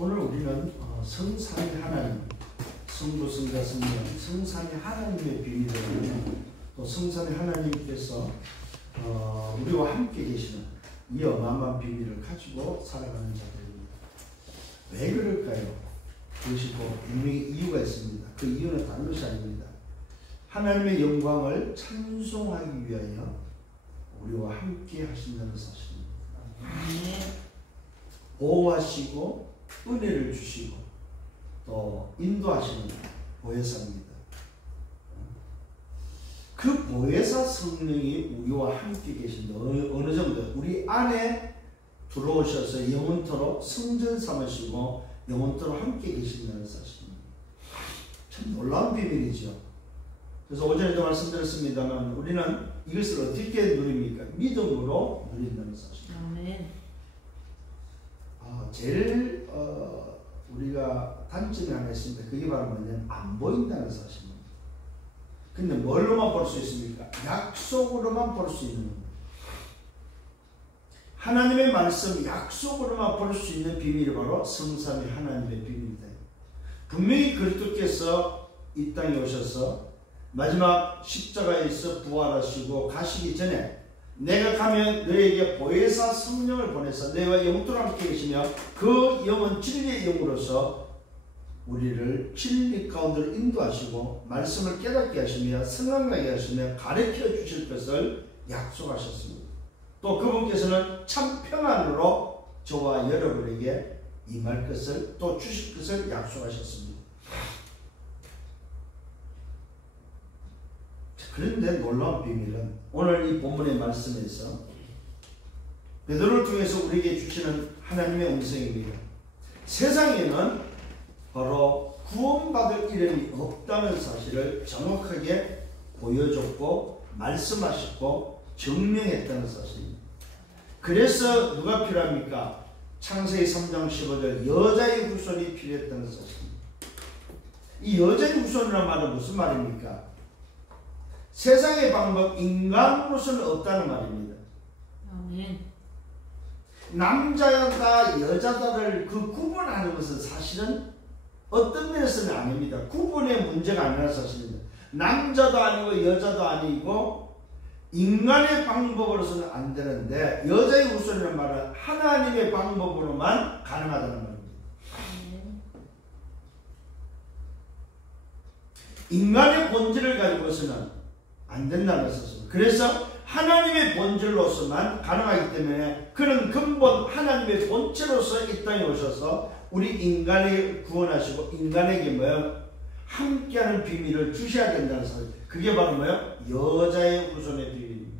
오늘 우리는 성삼위 하나님, 성부, 성자, 성령, 성삼위 하나님의 비밀을 또 성삼위 하나님께서 우리와 함께 계시는 이 어마어마한 비밀을 가지고 살아가는 자들입니다. 왜 그럴까요? 그것이 분명히 이유가 있습니다. 그 이유는 다른 것이 아닙니다. 하나님의 영광을 찬송하기 위하여 우리와 함께 하신다는 사실입니다. 보호하시고 은혜를 주시고 또 인도하시는 보혜사입니다. 그 보혜사 성령이 우리와 함께 계신다. 어느 정도 우리 안에 들어오셔서 영원토록 성전 삼으시고 영원토록 함께 계신다는 사실입니다. 참 놀라운 비밀이죠. 그래서 오전에도 말씀드렸습니다만 우리는 이것을 어떻게 누립니까? 믿음으로 누린다는 사실입니다. 아멘. 제일 우리가 단점이 하나 있습니다. 그게 바로 뭐냐면 안 보인다는 사실입니다. 근데 뭘로만 볼 수 있습니까? 약속으로만 볼 수 있는 겁니다. 하나님의 말씀 약속으로만 볼 수 있는 비밀이 바로 성삼위 하나님의 비밀입니다. 분명히 그리스도께서 이 땅에 오셔서 마지막 십자가에서 부활하시고 가시기 전에 내가 가면 너에게 보혜사 성령을 보내서 너와 영토록 함께 계시며 그 영은 진리의 영으로서 우리를 진리 가운데로 인도하시고 말씀을 깨닫게 하시며 생각나게 하시며 가르쳐 주실 것을 약속하셨습니다. 또 그분께서는 참 평안으로 저와 여러분에게 임할 것을 또 주실 것을 약속하셨습니다. 그런데 놀라운 비밀은 오늘 이 본문의 말씀에서 베드로를 통해서 우리에게 주시는 하나님의 음성입니다. 세상에는 바로 구원받을 이름이 없다는 사실을 정확하게 보여줬고 말씀하셨고 증명했다는 사실입니다. 그래서 누가 필요합니까? 창세기 3장 15절 여자의 후손이 필요했다는 사실입니다. 이 여자의 후손이라는 말은 무슨 말입니까? 세상의 방법, 인간으로서는 없다는 말입니다. 아멘. 남자다 여자다를 그 구분하는 것은 사실은 어떤 면에서는 아닙니다. 구분의 문제가 아니라는 사실입니다. 남자도 아니고 여자도 아니고 인간의 방법으로서는 안 되는데 여자의 후손이라는 말은 하나님의 방법으로만 가능하다는 말입니다. 인간의 본질을 가지고서는 안 된다는 사실입니다. 그래서 하나님의 본질로서만 가능하기 때문에 그는 근본 하나님의 본체로서 이 땅에 오셔서 우리 인간을 구원하시고 인간에게 뭐예요? 함께하는 비밀을 주셔야 된다는 사실. 그게 바로 뭐예요? 여자의 후손의 비밀입니다.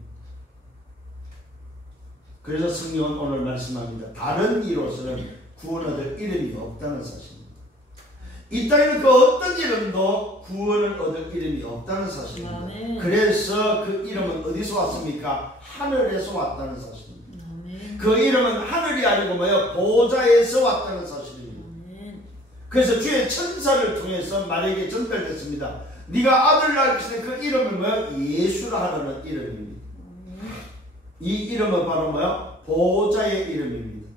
그래서 성경은 오늘 말씀합니다. 다른 이로서는 구원 얻을 이름이 없다는 사실입니다. 이 땅에는 그 어떤 이름도 구원을 얻을 이름이 없다는 사실입니다. 아멘. 그래서 그 이름은 어디서 왔습니까? 하늘에서 왔다는 사실입니다. 아멘. 그 이름은 하늘이 아니고 뭐예요? 보좌에서 왔다는 사실입니다. 아멘. 그래서 주의 천사를 통해서 마리아에게 전달됐습니다. 네가 아들을 낳을 것인데 그 이름은 뭐예요? 예수라 하는 이름입니다. 아멘. 이 이름은 바로 뭐예요? 보좌의 이름입니다.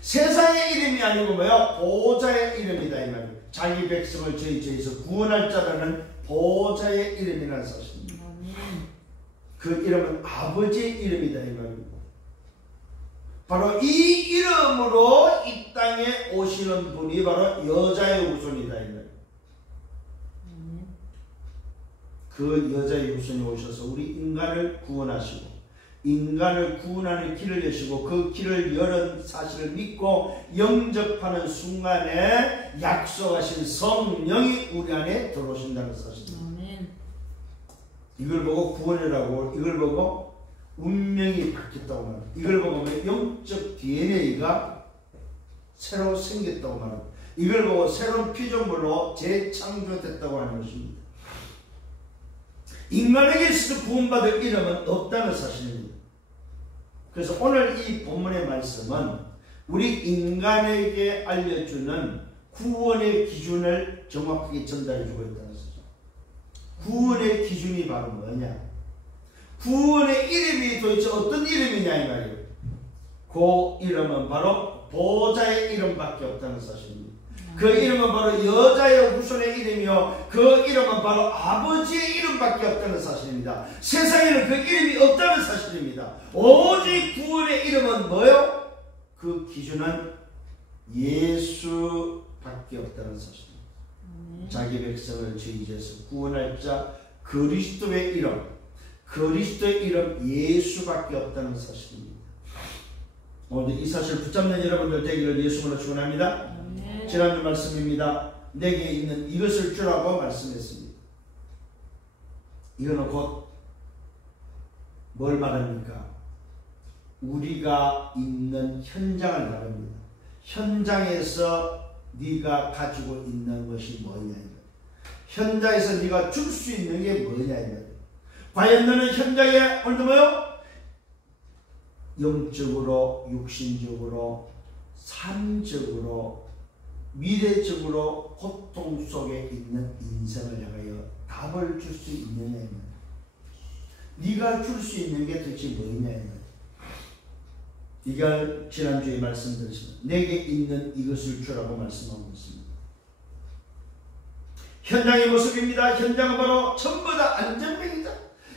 세상의 이름이 아니고 뭐예요? 보좌의 이름이다 이 말이에요. 자기 백성을 저희 죄에서 구원할 자라는 보좌의 이름이라는 사실입니다. 그 이름은 아버지의 이름이다 이 말입니다. 바로 이 이름으로 이 땅에 오시는 분이 바로 여자의 후손이다 이 말입니다. 그 여자의 후손이 오셔서 우리 인간을 구원하시고 인간을 구원하는 길을 여시고 그 길을 열은 사실을 믿고 영접하는 순간에 약속하신 성령이 우리 안에 들어오신다는 사실입니다. 이걸 보고 구원이라고, 이걸 보고 운명이 바뀌었다고 말합니다. 이걸 보고 영적 DNA가 새로 생겼다고 말합니다. 이걸 보고 새로운 피조물로 재창조됐다고 하는 것입니다. 인간에게서 구원받을 이름은 없다는 사실입니다. 그래서 오늘 이 본문의 말씀은 우리 인간에게 알려주는 구원의 기준을 정확하게 전달해주고 있다는 것이죠. 구원의 기준이 바로 뭐냐? 구원의 이름이 도대체 어떤 이름이냐 이 말이에요. 그 이름은 바로 보좌의 이름밖에 없다는 사실입니다. 그 이름은 바로 여자의 후손의 이름이요, 그 이름은 바로 아버지의 이름밖에 없다는 사실입니다. 세상에는 그 이름이 없다는 사실입니다. 오직 구원의 이름은 뭐요? 그 기준은 예수밖에 없다는 사실입니다. 자기 백성을 죄 죄에서 구원할 자 그리스도의 이름, 그리스도의 이름 예수밖에 없다는 사실입니다. 오늘 이 사실 붙잡는 여러분들 되기를 예수님으로 축원합니다. 지난주 말씀입니다. 내게 있는 이것을 주라고 말씀했습니다. 이거는 곧 뭘 말합니까? 우리가 있는 현장을 말합니다. 현장에서 네가 가지고 있는 것이 뭐냐, 현장에서 네가 줄 수 있는 게 뭐냐. 과연 너는 현장에 오늘도 뭐요? 영적으로, 육신적으로, 삶적으로, 미래적으로 고통 속에 있는 인생을 향하여 답을 줄 수 있느냐. 네가 줄 수 있는 게 도대체 뭐냐. 이걸 지난주에 말씀드렸습니다. 내게 있는 이것을 주라고 말씀하고 있습니다. 현장의 모습입니다. 현장은 바로 전부 다 안전병이다.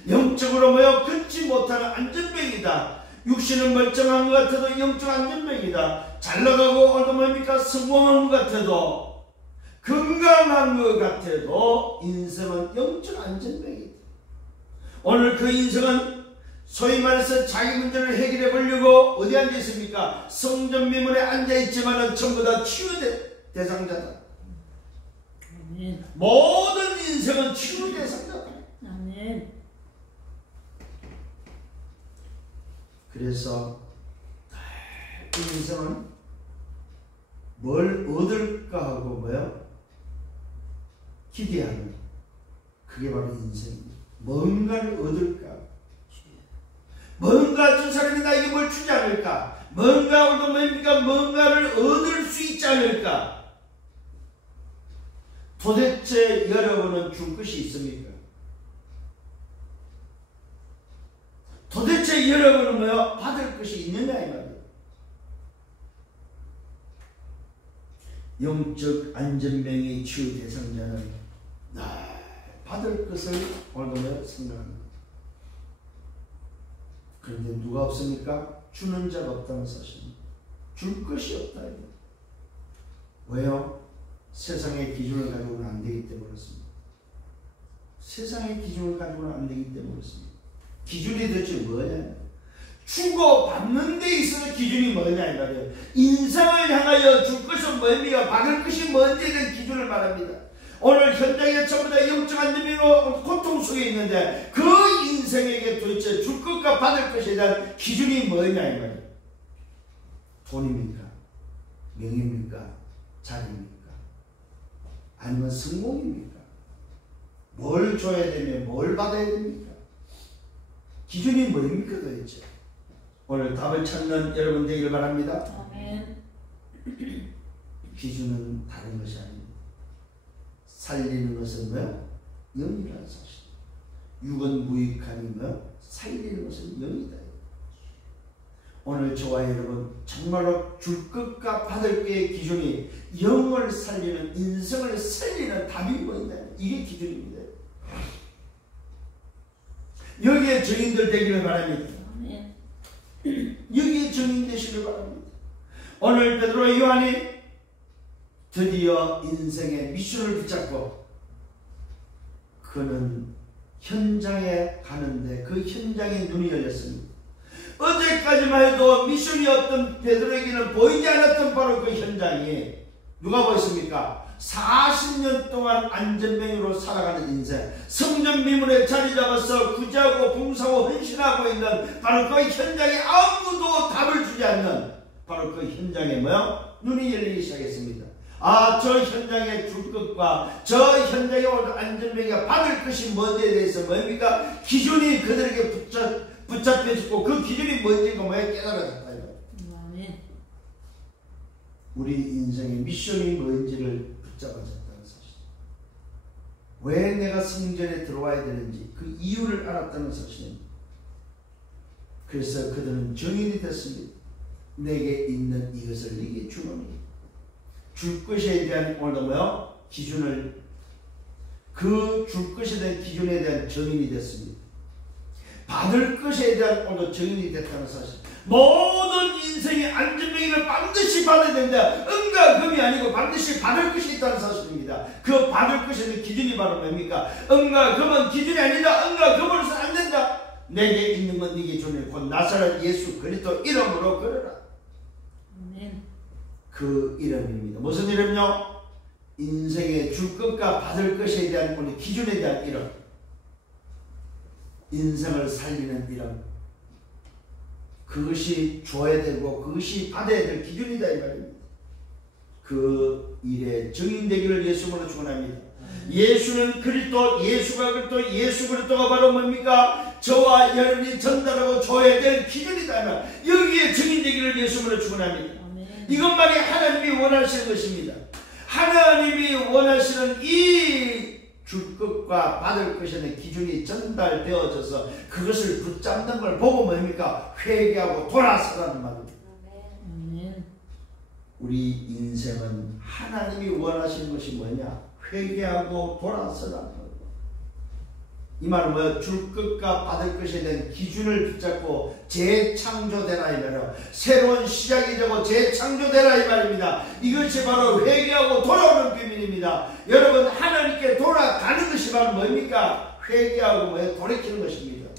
영적으로 모여 끊지 못하는 안전병이다. 육신은 멀쩡한 것 같아도 영적 안전병이다. 잘 나가고 오늘도 뭡니까? 성공한 것 같아도, 건강한 것 같아도 인생은 영적 안전병이다. 오늘 그 인생은 소위 말해서 자기 문제를 해결해 보려고 어디 앉아 있습니까? 성전 미문에 앉아 있지만은 전부 다 치유 대상자다. 아멘. 모든 인생은 치유 대상자다. 아멘. 그래서 이 인생은 뭘 얻을까 하고 뭐요? 기대하는, 그게 바로 인생입니다. 뭔가를 얻을까? 뭔가 저 사람이 나에게 뭘 주지 않을까? 뭔가 오늘도 뭡니까? 뭔가를 얻을 수 있지 않을까? 도대체 여러분은 줄 것이 있습니까? 도대체 여러분은 뭐요? 받을 것이 있느냐 이 말이에요. 영적 안전병의 치유 대상자는 받을 것을 오늘도 생각합니다. 그런데 누가 없습니까? 주는 자가 없다는 사실입니다. 줄 것이 없다. 왜요? 세상의 기준을 가지고는 안 되기 때문에 그렇습니다. 세상의 기준을 가지고는 안 되기 때문에 그렇습니다. 기준이 도대체 뭐냐? 주고 받는 데 있어서 기준이 뭐냐 이 말이에요. 인생을 향하여 줄 것은 뭡니까? 받을 것이 뭔지에 대한 기준을 말합니다. 오늘 현장에 전부 다 영적 안전병으로 고통 속에 있는데 그 인생에게 도대체 줄 것과 받을 것에 대한 기준이 뭐냐 이 말이에요. 돈입니까? 명예입니까? 자리입니까? 아니면 성공입니까? 뭘 줘야 되면 뭘 받아야 됩니까? 기준이 뭐입니까 도대체? 오늘 답을 찾는 여러분 되기를 바랍니다. 아멘. 기준은 다른 것이 아닙니다. 살리는 것은 뭐야? 영이라는 사실. 육은 무익하니며 살리는 것은 영이다. 오늘 저와 여러분 정말로 줄 것과 받을 것의 기준이 영을 살리는, 인생을 살리는 답이 뭐냐? 이게 기준입니다. 여기에 증인들 되기를 바랍니다. 여기에 증인 되시길 바랍니다. 오늘 베드로 요한이 드디어 인생의 미션을 붙잡고 그는 현장에 가는데 그 현장에 눈이 열렸습니다. 어제까지만 해도 미션이었던 베드로에게는 보이지 않았던 바로 그 현장이 누가 보였습니까? 40년 동안 안전병으로 살아가는 인생, 성전 미문에 자리 잡아서 구제하고 봉사하고 헌신하고 있는 바로 그 현장에 아무도 답을 주지 않는 바로 그 현장에 뭐야? 눈이 열리기 시작했습니다. 저 현장에 줄 것과 저 현장에 올 안전병이 받을 것이 뭔지에 대해서 뭡니까? 기준이 그들에게 붙잡혀지고 그 기준이 뭔지가 뭐야? 깨달아졌다. 우리 인생의 미션이 뭔지를 붙잡아졌다는 사실. 왜 내가 성전에 들어와야 되는지 그 이유를 알았다는 사실입니다. 그래서 그들은 증인이 됐습니다. 내게 있는 이것을 네게 주노니. 줄 것에 대한 오늘도 뭐요? 기준을, 그 줄 것에 대한 기준에 대한 정인이 됐습니다. 받을 것에 대한 오늘도 정인이 됐다는 사실. 모든 인생의 안전명의를 반드시 받아야 된다. 은과 금이 아니고 반드시 받을 것이 있다는 사실입니다. 그 받을 것에 대한 기준이 바로 뭡니까? 은과 금은 기준이 아니다. 은과 금으로서는 안 된다. 내게 있는 건 네게 주니 곧 나사렛 예수 그리스도 이름으로 걸어라. 그 이름입니다. 무슨 이름요? 인생의 줄 것과 받을 것에 대한 우리 기준에 대한 이름. 인생을 살리는 이름. 그것이 줘야 되고 그것이 받아야 될 기준이다 이 말입니다. 그 일에 증인되기를 예수님으로 축원합니다. 예수는 그리스도, 예수가 그리스도, 예수 그리스도가 바로 뭡니까? 저와 여러분이 전달하고 줘야 될 기준이다. 여기에 증인되기를 예수님으로 축원합니다. 이것만이 하나님이 원하시는 것입니다. 하나님이 원하시는 이 줄 것과 받을 것에 대한 기준이 전달되어져서 그것을 붙잡는 걸 보고 뭡니까? 회개하고 돌아서라는 말입니다. 우리 인생은 하나님이 원하시는 것이 뭐냐? 회개하고 돌아서라는 거예요. 이 말은 뭐예요? 줄 것과 받을 것에 대한 기준을 붙잡고 재창조되라 이 말이에요. 새로운 시작이 되고 재창조되라 이 말입니다. 이것이 바로 회개하고 돌아오는 비밀입니다. 여러분, 하나님께 돌아가는 것이 바로 뭡니까? 회개하고 뭐예요? 돌이키는 것입니다.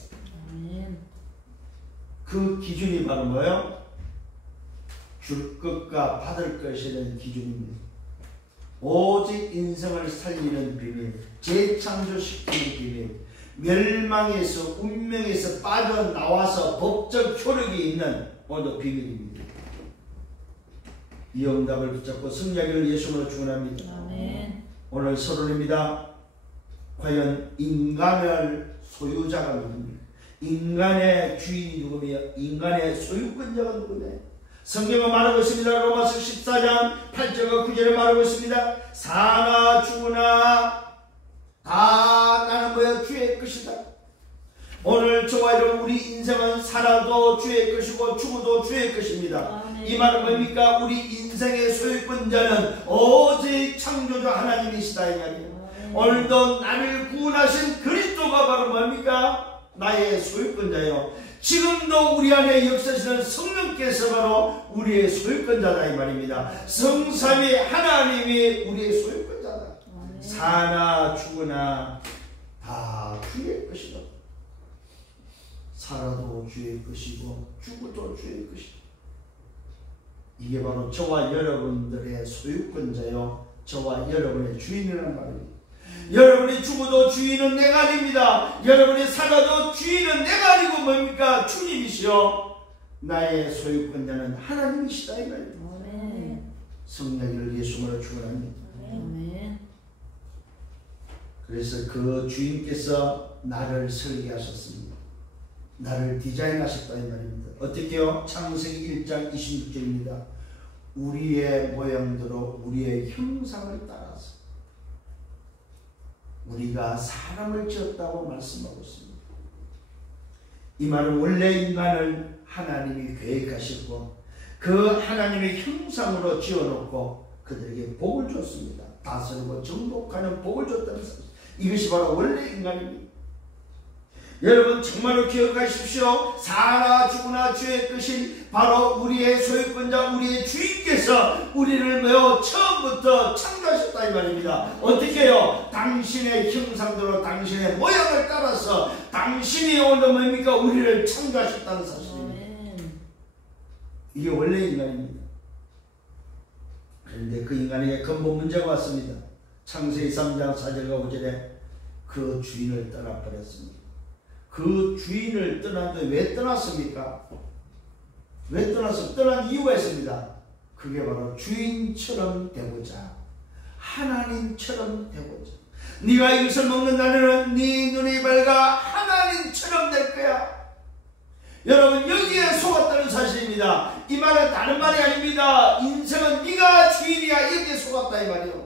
그 기준이 바로 뭐예요? 줄 것과 받을 것에 대한 기준입니다. 오직 인생을 살리는 비밀, 재창조시키는 비밀, 멸망에서 운명에서 빠져나와서 법적 효력이 있는 오늘도 비밀입니다. 이 응답을 붙잡고 승리하기를 예수님으로 축원합니다. 오늘 서론입니다. 과연 인간을 소유자가 누굽니까? 인간의 주인이 누구며 인간의 소유권자가 누구냐? 성경은 말하고 있습니다. 로마서 14장 8절과 9절에 말하고 있습니다. 사나 죽으나 다 나는 뭐야? 주의 것이다. 오늘 저와 여러분 우리 인생은 살아도 주의 것이고 죽어도 주의 것입니다. 이 말은 뭡니까? 우리 인생의 소유권자는 오직 창조주 하나님이시다 이 말이에요. 오늘도 나를 구원하신 그리스도가 바로 뭡니까? 나의 소유권자예요. 지금도 우리 안에 역사하시는 성령께서 바로 우리의 소유권자다 이 말입니다. 성삼위 하나님이 우리의 소유권자다. 사나 죽으나 다 주의 것이다. 살아도 주의 것이고 죽어도 주의 것이다. 이게 바로 저와 여러분들의 소유권자요, 저와 여러분의 주인이라는 말입니다. 여러분이 죽어도 주인은 내가 아닙니다. 여러분이 살아도 주인은 내가 아니고 뭡니까? 주님이시여 나의 소유권자는 하나님이시다 이 말입니다. 성령을 예수님으로 축원합니다. 그래서 그 주인께서 나를 설계하셨습니다. 나를 디자인하셨다 이 말입니다. 어떻게요? 창세기 1장 26절입니다. 우리의 모양대로 우리의 형상을 따라서 우리가 사람을 지었다고 말씀하고 있습니다. 이 말은 원래 인간을 하나님이 계획하셨고 그 하나님의 형상으로 지어놓고 그들에게 복을 줬습니다. 다스리고 정복하는 복을 줬다는 사실. 이것이 바로 원래 인간입니다. 여러분 정말로 기억하십시오. 살아 죽으나 주의 것인 바로 우리의 소유권자 우리의 주인께서 우리를 매우 처음부터 창조하셨다 이 말입니다. 어떻게 해요? 당신의 형상대로 당신의 모양을 따라서 당신이 오늘 뭡니까? 우리를 창조하셨다는 사실입니다. 이게 원래 인간입니다. 그런데 그 인간에게 근본 문제가 왔습니다. 창세기 3장 4절과 5절에 그 주인을 떠나버렸습니다. 그 주인을 떠났는데 왜 떠났습니까? 왜 떠나서 떠난 이유가 있습니다. 그게 바로 주인처럼 되고자, 하나님처럼 되고자. 네가 이것을 먹는 날에는 네 눈이 밝아 하나님처럼 될 거야. 여러분 여기에 속았다는 사실입니다. 이 말은 다른 말이 아닙니다. 인생은 네가 주인이야. 여기에 속았다 이 말이에요.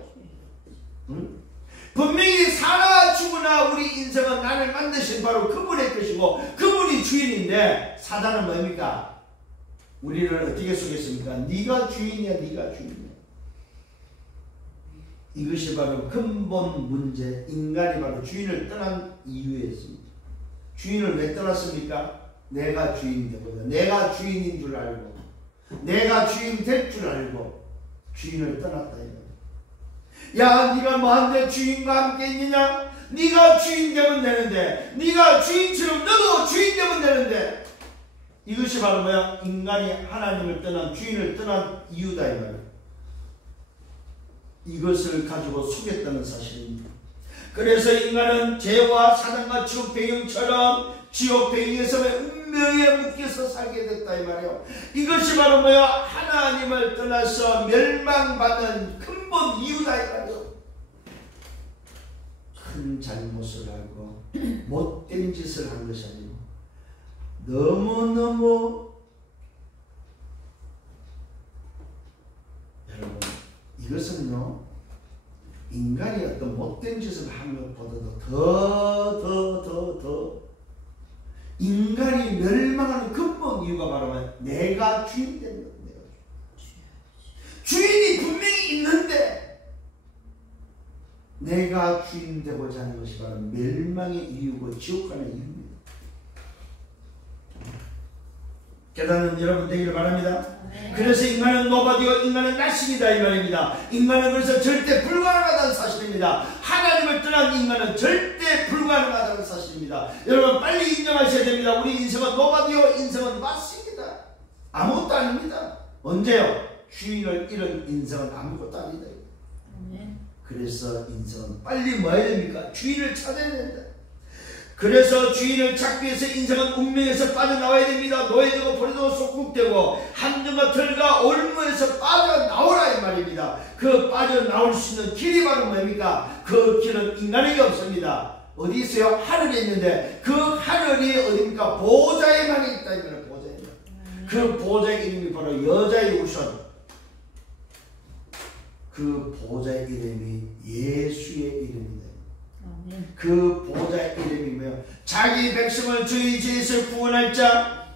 분명히 살아 죽으나 우리 인생은 나를 만드신 바로 그분의 것이고 그분이 주인인데 사단은 뭡니까? 우리를 어떻게 속였습니까? 네가 주인이야, 네가 주인이야. 이것이 바로 근본 문제, 인간이 바로 주인을 떠난 이유였습니다. 주인을 왜 떠났습니까? 내가 주인 되고자, 내가 주인인 줄 알고, 내가 주인 될 줄 알고 주인을 떠났다 이거야. 야, 네가 뭐한데 주인과 함께 있느냐? 네가 주인 되면 되는데, 네가 주인처럼 너도 주인 되면 되는데. 이것이 바로 뭐야? 인간이 하나님을 떠난, 주인을 떠난 이유다 이 말이야. 이것을 가지고 속였다는 사실입니다. 그래서 인간은 죄와 사단과 지옥 배경처럼 지옥 배경에서 운명에 묶여서 살게 됐다 이 말이에요. 이것이 바로 뭐야? 하나님을 떠나서 멸망받는 근본 이유다 이 말이에요. 큰 잘못을 하고 못된 짓을 한 것이 아니고 너무너무 여러분, 이것은요 인간이 어떤 못된 짓을 하는 것보다도 더 인간이 멸망하는 근본 이유가 바로 뭐야? 내가 주인 되는 것. 주인이 분명히 있는데 내가 주인 되고자 하는 것이 바로 멸망의 이유고 지옥 가는 이유입니다. 깨닫는 여러분 되기를 바랍니다. 네. 그래서 인간은 노바디요, 인간은 나십니다 이 말입니다. 인간은 그래서 절대 불가능하다는 사실입니다. 하나님을 떠난 인간은 절대 불가능하다는 사실입니다. 여러분 빨리 인정하셔야 됩니다. 우리 인생은 노바디요, 인생은 맞습니다. 아무것도 아닙니다. 언제요? 주인을 잃은 인생은 아무것도 아니다. 네. 그래서 인생은 빨리 뭐 해야 됩니까? 주인을 찾아야 된다. 그래서 주인을 찾기 위해서 인생은 운명에서 빠져나와야 됩니다. 노예되고 버리고 속국되고 함정과 틀과 올무에서 빠져나오라 이 말입니다. 그 빠져나올 수 있는 길이 바로 뭡니까? 그 길은 인간에게 없습니다. 어디 있어요? 하늘에 있는데 그 하늘이 어디입니까? 보좌에만 있다 이 말이에요. 보좌에. 그 보좌의 이름이 바로 여자의 우선. 그 보좌의 이름이 예수의 이름입니다. 그 보좌의 이름이 뭐예요? 자기 백성을 주의 죄에서 구원할 자.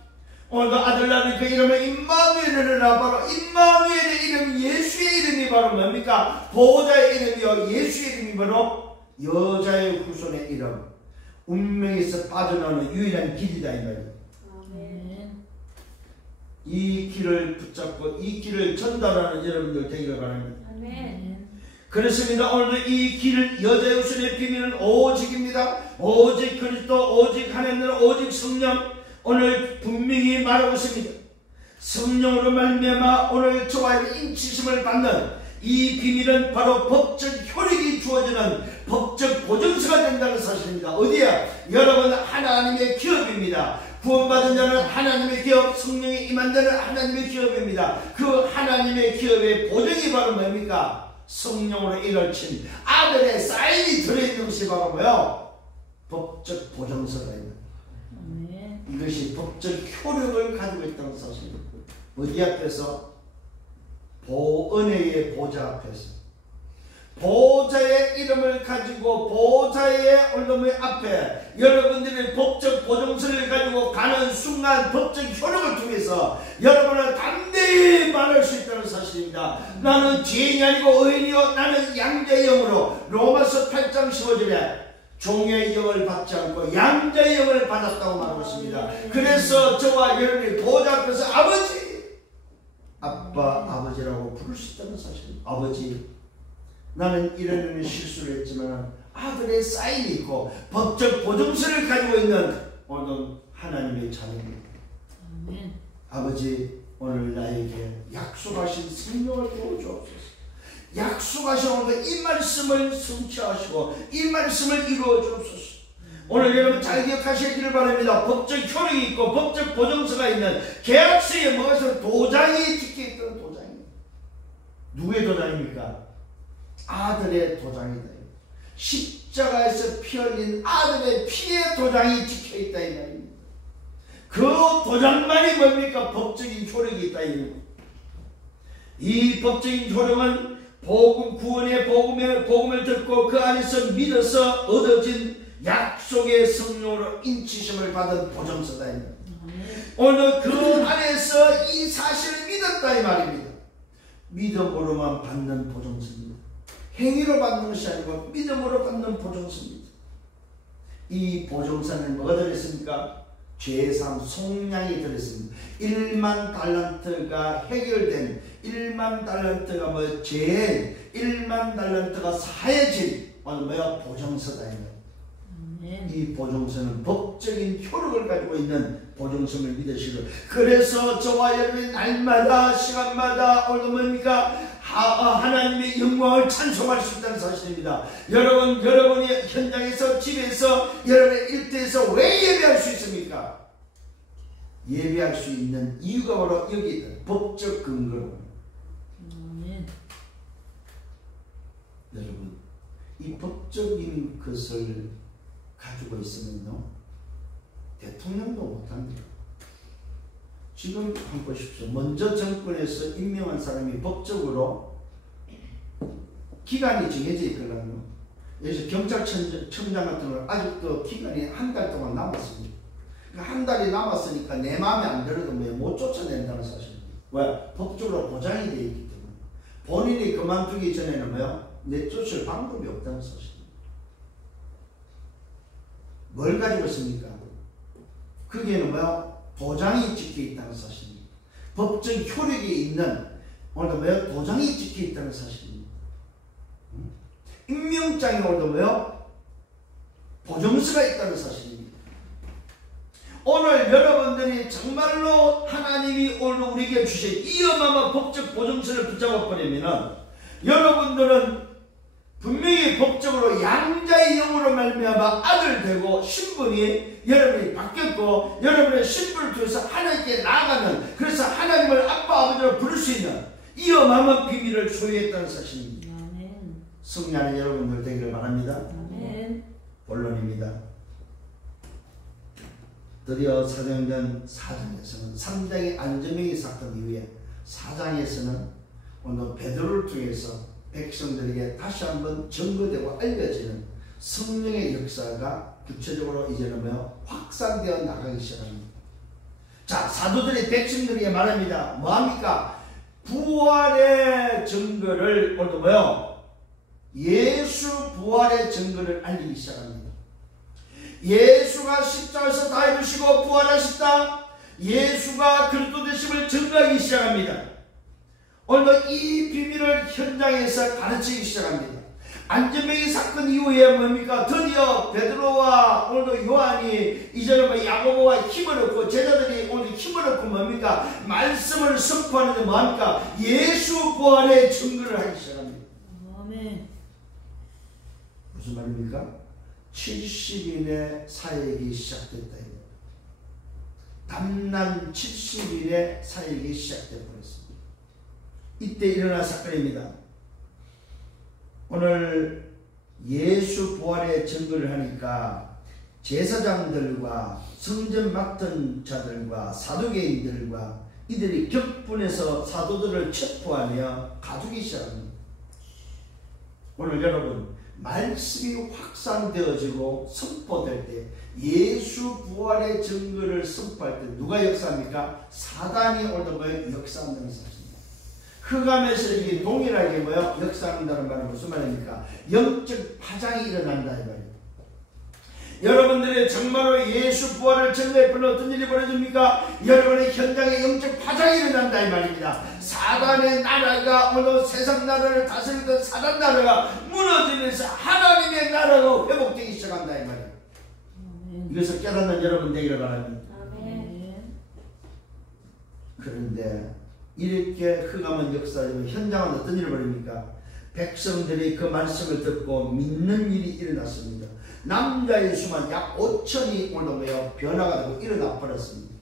오늘도 아들 낳은 그 이름은 임마누엘이라. 바로 임마누엘의 이름, 예수의 이름이 바로 뭡니까? 보좌의 이름이요, 예수의 이름이 바로 여자의 후손의 이름. 운명에서 빠져나오는 유일한 길이다 이 말이에요. 이 길을 붙잡고 이 길을 전달하는 여러분들 되기를 바랍니다. 아멘. 그렇습니다. 오늘도 이 길, 여자의 후손의 비밀은 오직입니다. 오직 그리스도, 오직 하나님, 오직 성령. 오늘 분명히 말하고 있습니다. 성령으로 말미암아 오늘 저와 인치심을 받는 이 비밀은 바로 법적 효력이 주어지는 법적 보증서가 된다는 사실입니다. 어디야? 여러분 하나님의 기업입니다. 구원받은 자는 하나님의 기업, 성령이 임한 자는 하나님의 기업입니다. 그 하나님의 기업의 보증이 바로 뭡니까? 성령으로 일을친 아들의 사인이 들어있는 것이 바로 뭐요? 법적 보증서가 있는. 이것이 법적 효력을 가지고 있다는 사실입니다. 어디 앞에서? 은혜의 보좌 앞에서. 보좌의 이름을 가지고 보좌의 올림의 앞에 여러분들의 법적 보증서를 가지고 가는 순간 법적 효력을 통해서 여러분은 담대히 말할 수 있다는 사실입니다. 나는 죄인이 아니고 의인이요 나는 양자의 영으로. 로마서 8장 15절에 종의 영을 받지 않고 양자의 영을 받았다고 말하고 있습니다. 그래서 저와 여러분이 보좌 앞에서 아버지, 아빠, 아버지라고 부를 수 있다는 사실입니다. 아버지, 나는 이런 실수를 했지만 아들의 사인이 있고 법적 보증서를 가지고 있는 오늘 하나님의 자녀입니다. 아버지, 오늘 나에게 약속하신 생명을 부어주옵소서. 약속하신 오늘 이 말씀을 성취하시고 이 말씀을 이루어 주옵소서. 오늘 여러분 잘 기억하시기를 바랍니다. 법적 효력이 있고 법적 보증서가 있는 계약서에 뭐가 도장이 찍혀있던 도장입니다. 누구의 도장입니까? 아들의 도장이다. 십자가에서 피 흘린 아들의 피의 도장이 찍혀있다 이 말입니다. 그 도장만이 뭡니까? 법적인 효력이 있다 이 말입니다. 이 법적인 효력은 복음, 구원의 복음을 듣고 그 안에서 믿어서 얻어진 약속의 성령으로 인치심을 받은 보증서다. 오늘 그 안에서 이 사실을 믿었다 이 말입니다. 믿음으로만 받는 보증서입니다. 행위로 받는 것이 아니고 믿음으로 받는 보증서입니다. 이 보증서는 뭐가 들어있습니까? 죄상 속량이 들어있습니다. 1만 달란트가 해결된 1만 달란트가 뭐 죄, 1만 달란트가 사해진 오늘 뭐야? 보증서다. 이 보증서는 법적인 효력을 가지고 있는 보증서를 믿으시고, 그래서 저와 여러분이 날마다 시간마다 오늘 뭡니까? 하나님의 영광을 찬송할 수 있다는 사실입니다. 여러분이 현장에서, 집에서, 여러분의 일터에서 왜 예배할 수 있습니까? 예배할 수 있는 이유가 바로 여기 있다. 법적 근거로. 여러분, 이 법적인 것을 가지고 있으면요, 대통령도 못합니다. 지금 한번 보십시오. 먼저 정권에서 임명한 사람이 법적으로 기간이 정해져 있거든요. 그래서 경찰청장 같은 걸 아직도 기간이 한 달 동안 남았습니다. 그러니까 한 달이 남았으니까 내 마음에 안 들어도 못 쫓아낸다는 사실입니다. 왜? 법적으로 보장이 되어 있기 때문에. 본인이 그만두기 전에는 뭐야? 내쫓을 방법이 없다는 사실입니다. 뭘 가지고 있습니까? 거기에는 뭐야? 도장이 찍혀 있다는 사실입니다. 법적 효력이 있는 오늘도 뭐야? 도장이 찍혀 있다는 사실입니다. 임명장이 오늘도 뭐야? 보증서가 있다는 사실입니다. 오늘 여러분들이 정말로 하나님이 오늘 우리에게 주신 이 어마어마한 법적 보증서를 붙잡아 버리면은 여러분들은 분명히 법적으로 양자의 영으로 말미암아 아들 되고 신분이 여러분이 바뀌었고 여러분의 신분을 통해서 하나님께 나아가는, 그래서 하나님을 아빠 아버지로 부를 수 있는 이 어마어마한 비밀을 소유했다는 사실입니다. 승리하는 여러분들 되기를 바랍니다. 본론입니다. 드디어 사도행전 4장에서는 3장의 안전명의 사건 이후에 4장에서는 오늘 베드로를 통해서 백성들에게 다시 한번 증거되고 알려지는 성령의 역사가 구체적으로 이제는 확산되어 나가기 시작합니다. 자, 사도들이 백성들에게 말합니다. 뭐합니까? 부활의 증거를 오늘 예수 부활의 증거를 알리기 시작합니다. 예수가 십자가에서 다 이루시고 부활하셨다. 예수가 그리스도 되심을 증거하기 시작합니다. 오늘 이 비밀을 현장에서 가르치기 시작합니다. 안전명의 사건 이후에 뭡니까? 드디어 베드로와 오늘도 요한이 이제는 야고보와 힘을 얻고 제자들이 오늘 힘을 얻고 뭡니까? 말씀을 선포하는데 뭐합니까? 예수 부활의 증거를 하기 시작합니다. 아멘. 무슨 말입니까? 70일의 사역이 시작됐다. 단난 70일의 사역이 시작되어버렸습니다. 이때 일어난 사건입니다. 오늘 예수 부활의 증거를 하니까 제사장들과 성전 맡은 자들과 사두개인들과 이들이 격분해서 사도들을 체포하며 가두기 시작합니다. 오늘 여러분, 말씀이 확산되어지고 선포될 때 예수 부활의 증거를 선포할 때 누가 역사합니까? 사단이 오늘 역사한다는 사실입니다. 흑암에서 이게 동일하게 역사한다는 말은 무슨 말입니까? 영적 파장이 일어난다 이 말입니다. 여러분들이 정말로 예수 부활을 증거해보면 어떤 일이 벌어집니까? 여러분의 현장에 영적 파장이 일어난다 이 말입니다. 사단의 나라가 오늘 세상 나라를 다스리던 사단 나라가 무너지면서 하나님의 나라가 회복되기 시작한다 이 말입니다. 이것을 깨닫는 여러분 되기를 바랍니다. 그런데 이렇게 흑암은 역사하지만 현장은 어떤 일을 벌입니까? 백성들이 그 말씀을 듣고 믿는 일이 일어났습니다. 남자의 수만 약 5천이 오늘 변화가 되고 일어나 버렸습니다.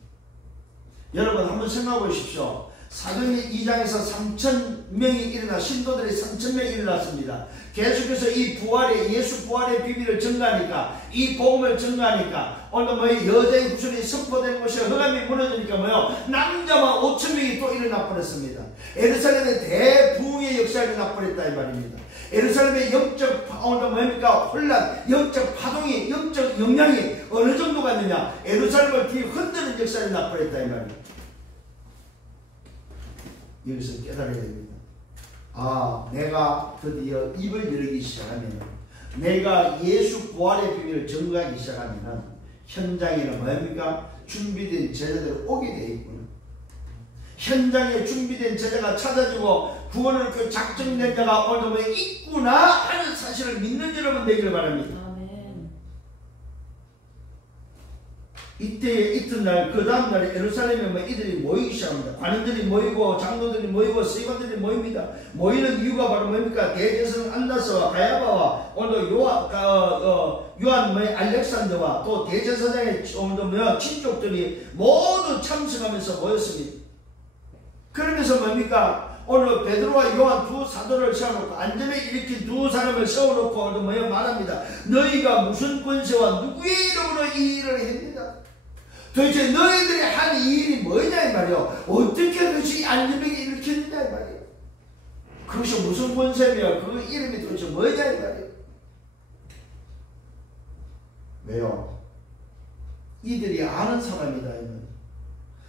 여러분 한번 생각해 보십시오. 사도행전 2장에서 3,000명이 일어나 신도들이 3,000명이 일어났습니다. 계속해서 이 부활의 예수 부활의 비밀을 전가하니까 이 복음을 전가하니까 오늘 여자의 구슬이 선포되는 것이 흑암이 무너지니까 남자만 5,000명이 또 일어나 버렸습니다. 예루살렘의 대부흥의 역사가 일어나 버렸다 이 말입니다. 예루살렘의 영적 혼란, 영적 파동이, 영적 영향이 어느 정도가 있느냐, 예루살렘을 뒤흔드는 역사가 일어나 버렸다 이 말입니다. 여기서 깨달아야 됩니다. 내가 드디어 입을 열기 시작하면, 내가 예수 부활의 비밀을 전가하기 시작하면 현장에는 뭡니까? 준비된 제자들이 오게 되어 있구나. 현장에 준비된 제자가 찾아주고 구원을 그 작정된 자가 오늘 있구나 하는 사실을 믿는 여러분 되기를 바랍니다. 이때의 이튿날 그 다음날에 예루살렘에 이들이 모이기 시작합니다. 관원들이 모이고 장로들이 모이고 서기관들이 모입니다. 모이는 이유가 바로 뭡니까? 대제사장 안나스와 가야바와 오늘 요한 알렉산더와 또 대제사장의 친족들이 모두 참석하면서 모였습니다. 그러면서 뭡니까? 오늘 베드로와 요한 두 사도를 세워놓고 안전에 일으킨 두 사람을 세워놓고 오늘 말합니다. 너희가 무슨 권세와 누구의 이름으로 이 일을 했느냐? 도대체 너희들이 한 이 일이 뭐냐 이 말이요. 어떻게 도대체 안전병이 일으켰느냐 이 말이요. 그것이 무슨 권세며 그 이름이 도대체 뭐냐 이 말이요. 왜요? 이들이 아는 사람이다 이 말이요.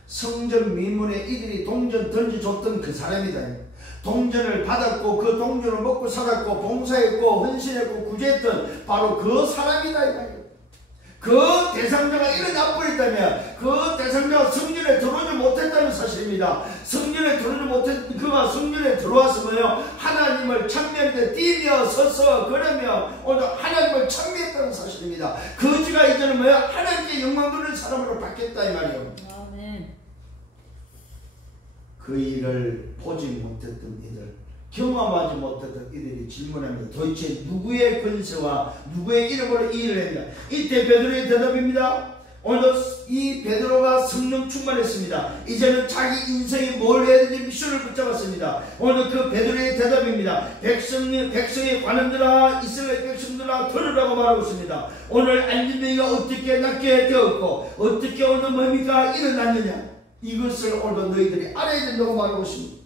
성전 미문에 이들이 동전 던져줬던 그 사람이다. 동전을 받았고 그 동전을 먹고 살았고 봉사했고 헌신했고 구제했던 바로 그 사람이다 이 말이에요. 그 대상자가 일어나 버렸다면 그 대상자가 성전에 들어오지 못했다는 사실입니다. 성전에 들어오지 못했던 그가 성전에 들어와서 하나님을 찬미하는데 뛰며 서서 그러며 오늘 하나님을 찬미했다는 사실입니다. 그지가 이제는 하나님께 영광 돌릴 사람으로 바뀌었다 이 말이에요. 그 일을 보지 못했던 이들, 경험하지 못했던 이들이 질문합니다. 도대체 누구의 권세와 누구의 이름으로 이 일을 했냐? 이때 베드로의 대답입니다. 오늘 이 베드로가 성령 충만했습니다. 이제는 자기 인생이 뭘 해야 되는지 미션을 붙잡았습니다. 오늘 그 베드로의 대답입니다. 백성의 관원들아, 이스라엘 백성들아 들으라고 말하고 있습니다. 오늘 안진뱅이가 어떻게 낫게 되었고 어떻게 오늘 뭡니까 일어났느냐? 이것을 오늘 너희들이 알아야 된다고 말하고 있습니다.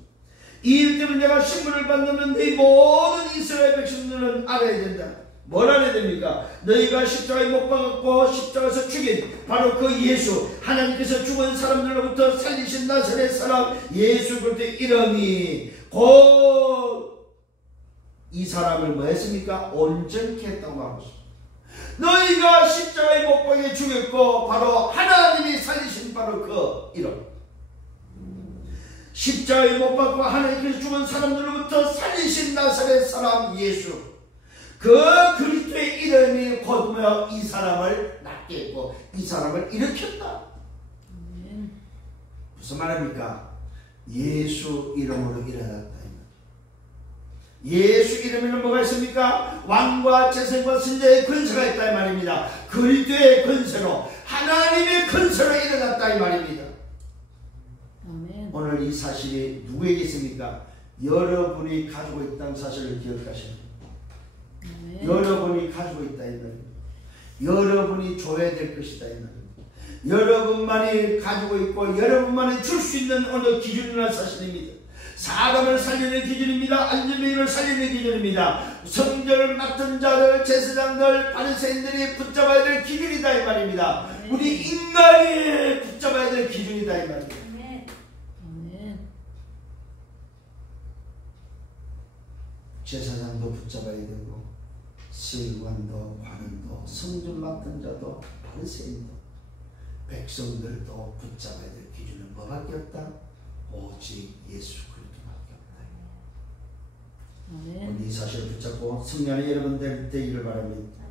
이 일 때문에 내가 신문을 받는 너희 모든 이스라엘 백성들은 알아야 된다. 뭘 알아야 됩니까? 너희가 십자가에 못 박았고 십자가에서 죽인 바로 그 예수, 하나님께서 죽은 사람들로부터 살리신 나사렛 사람 예수 그리스도의 이름이 곧 이 사람을 뭐 했습니까? 온전케 했다고 말하고 있습니다. 너희가 십자가에 못 박여 죽였고 바로 하나님이 살리신 바로 그 이름, 십자가에 못 박고 하나님께서 죽은 사람들로부터 살리신 나사렛 사람 예수, 그 그리스도의 이름이 곧 이 사람을 낫게 했고 이 사람을 일으켰다. 무슨 말입니까? 예수 이름으로 일어났다. 예수 이름에는 뭐가 있습니까? 왕과 재생과 선자의 권세가 있다 이 말입니다. 그리스도의 권세로, 하나님의 권세로 일어났다 이 말입니다. 아멘. 오늘 이 사실이 누구에게 있습니까? 여러분이 가지고 있다는 사실을 기억하셔야 됩니다. 여러분이 가지고 있다 이 말입니다. 여러분이 줘야 될 것이다 이 말입니다. 여러분만이 가지고 있고 여러분만이 줄 수 있는 오늘 기준이라는 사실입니다. 사람을 살리는 기준입니다. 안전병을 살리는 기준입니다. 성전을 맡은 자들, 제사장들, 바리새인들이 붙잡아야 될 기준이다 이 말입니다. 우리 인간이 붙잡아야 될 기준이다 이 말입니다. 제사장도 붙잡아야 되고 서기관도 관원도 성전 맡은 자도 바리새인도 백성들도 붙잡아야 될 기준은 뭐밖에 없다? 오직 예수 그리스도밖에 없다. 오늘 이 사실을 붙잡고 승리하는 여러분들 되기를 바랍니다.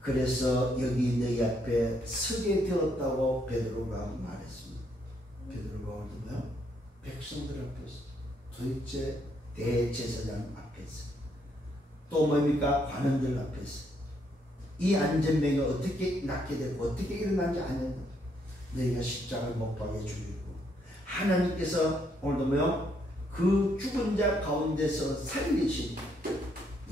그래서 여기 너희 앞에 서게 되었다고 베드로가 말했습니다. 베드로가 어디냐? 백성들 앞에서, 도대체 대제사장 앞에서, 또 뭡니까? 관원들 앞에서 이 안전병이 어떻게 낫게 되고 어떻게 일어난지 아냐? 너희가 십자가를 못 박여 죽이고 하나님께서 오늘도 뭐요? 그 죽은 자 가운데서 살리신